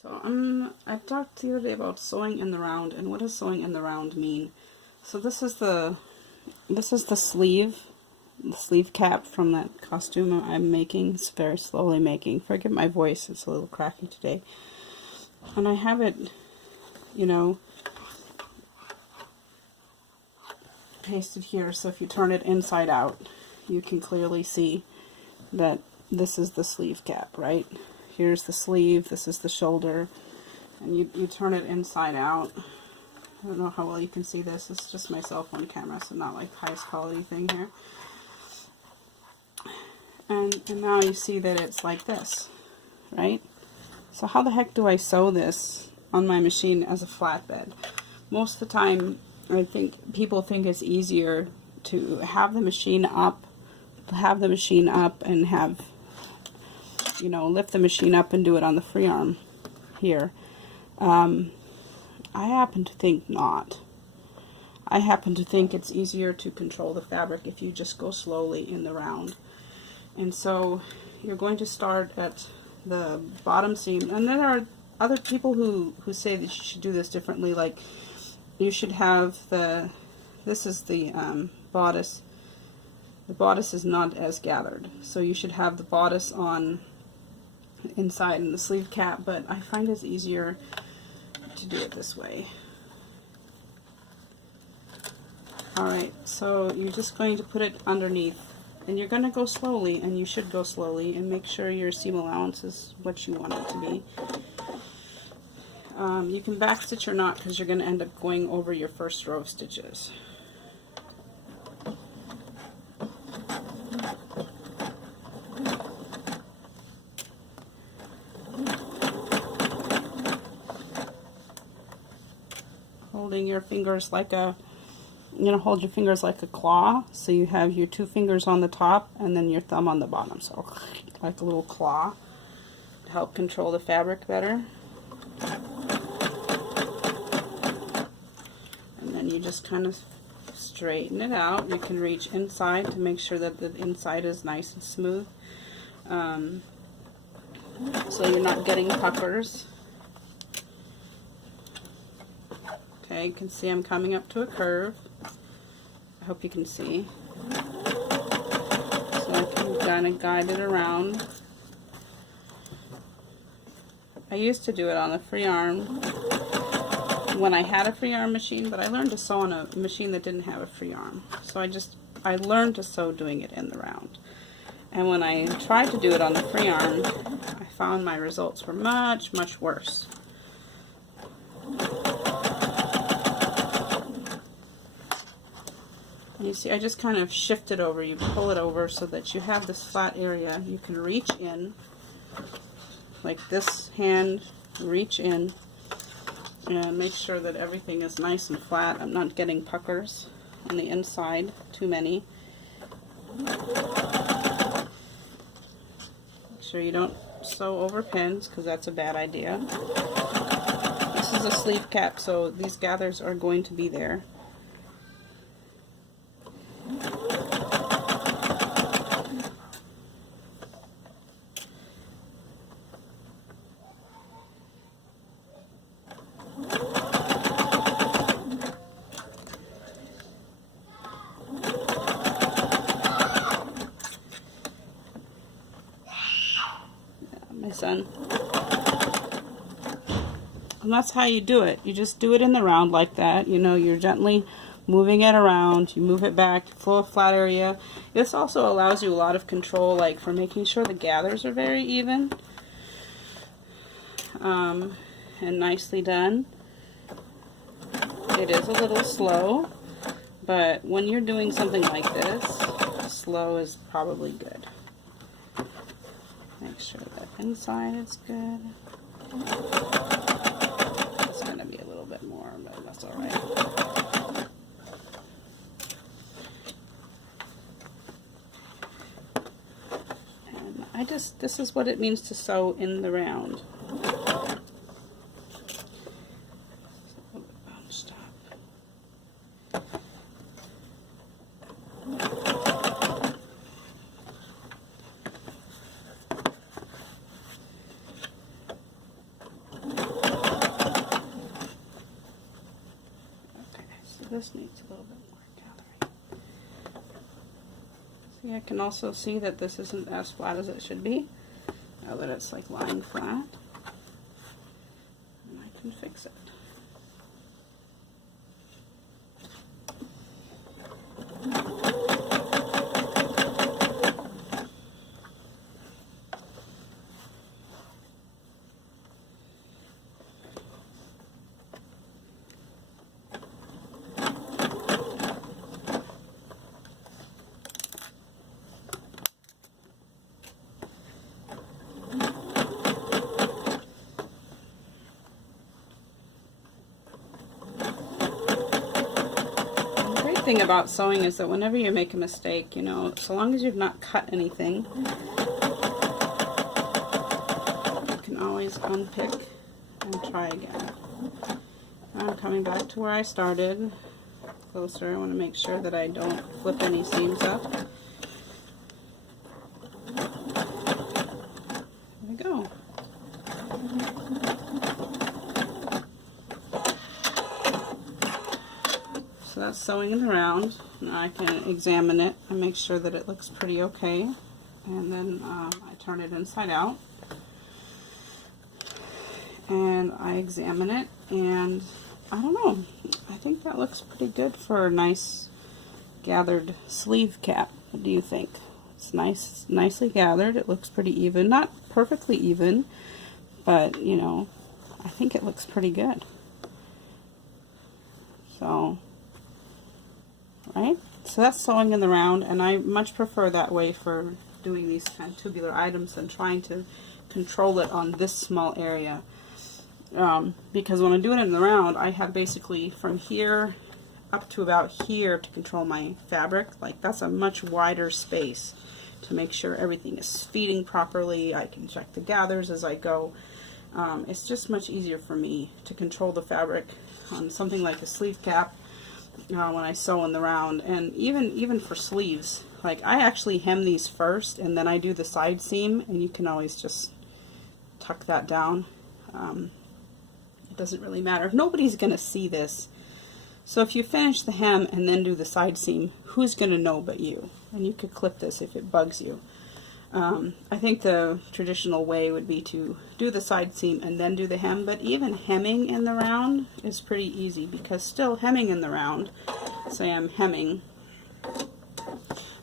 So I talked the other day about sewing in the round, and what does sewing in the round mean? So this is the sleeve, the sleeve cap from that costume I'm making. It's very slowly making. Forgive my voice, it's a little cracky today. And I have it, you know, pasted here, so if you turn it inside out, you can clearly see that this is the sleeve cap, right? Here's the sleeve, this is the shoulder, and you turn it inside out. I don't know how well you can see this. It's just my cell phone camera, so not like highest quality thing here. And now you see that it's like this, right? So how the heck do I sew this on my machine as a flatbed? Most of the time, I think people think it's easier to have the machine up, and have, you know, lift the machine up and do it on the free arm here. I happen to think not. I happen to think it's easier to control the fabric if you just go slowly in the round. And so you're going to start at the bottom seam, and there are other people who say that you should do this differently, like you should have this is the bodice. The bodice is not as gathered, so you should have the bodice on inside and the sleeve cap, but I find it's easier to do it this way. Alright, so you're just going to put it underneath, and you're going to go slowly, and you should go slowly, and make sure your seam allowance is what you want it to be. You can backstitch or not, because you're going to end up going over your first row of stitches. Holding your fingers like you're going to hold your fingers like a claw, so you have your two fingers on the top and then your thumb on the bottom, so like a little claw to help control the fabric better. And then you just kind of straighten it out. You can reach inside to make sure that the inside is nice and smooth, so you're not getting puckers. Okay, you can see I'm coming up to a curve. I hope you can see. So I can kind of guide it around. I used to do it on the free arm when I had a free arm machine, but I learned to sew on a machine that didn't have a free arm. So I learned to sew doing it in the round. And when I tried to do it on the free arm, I found my results were much, much worse. And you see, I just kind of shift it over. You pull it over so that you have this flat area. You can reach in, like this hand, reach in, and make sure that everything is nice and flat. I'm not getting puckers on the inside, too many. Make sure you don't sew over pins, because that's a bad idea. This is a sleeve cap, so these gathers are going to be there. My son. And that's how you do it. You just do it in the round like that. You know, you're gently moving it around. You move it back to full flat area. This also allows you a lot of control, like for making sure the gathers are very even and nicely done. It is a little slow, but when you're doing something like this, slow is probably good. Make sure that inside is good. It's going to be a little bit more, but that's alright. And this is what it means to sew in the round. This needs a little bit more gathering. See, I can also see that this isn't as flat as it should be. Now that it's like lying flat. And I can fix it. Thing about sewing is that whenever you make a mistake, you know, so long as you've not cut anything, you can always unpick and try again. Now I'm coming back to where I started, closer. I want to make sure that I don't flip any seams up. There we go. So that's sewing it around. Now I can examine it and make sure that it looks pretty okay. And then I turn it inside out. And I examine it, and I don't know. I think that looks pretty good for a nice gathered sleeve cap. What do you think? It's nice, nicely gathered. It looks pretty even. Not perfectly even, but you know, I think it looks pretty good. So, right? So that's sewing in the round, and I much prefer that way for doing these kind of tubular items than trying to control it on this small area. Because when I do it in the round, I have basically from here up to about here to control my fabric. Like, that's a much wider space to make sure everything is feeding properly. I can check the gathers as I go. It's just much easier for me to control the fabric on something like a sleeve cap when I sew in the round. And even for sleeves, like, I actually hem these first and then I do the side seam, and you can always just tuck that down. It doesn't really matter. Nobody's going to see this. So if you finish the hem and then do the side seam, who's going to know but you? And you could clip this if it bugs you. I think the traditional way would be to do the side seam and then do the hem, but even hemming in the round is pretty easy, because still hemming in the round, say I'm hemming,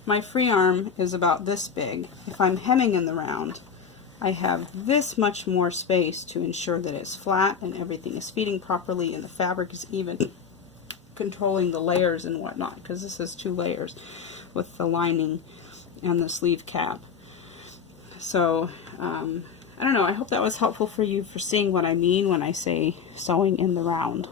my free arm is about this big. If I'm hemming in the round, I have this much more space to ensure that it's flat and everything is feeding properly and the fabric is even, controlling the layers and whatnot, because this is 2 layers with the lining and the sleeve cap. So I don't know, I hope that was helpful for you for seeing what I mean when I say sewing in the round.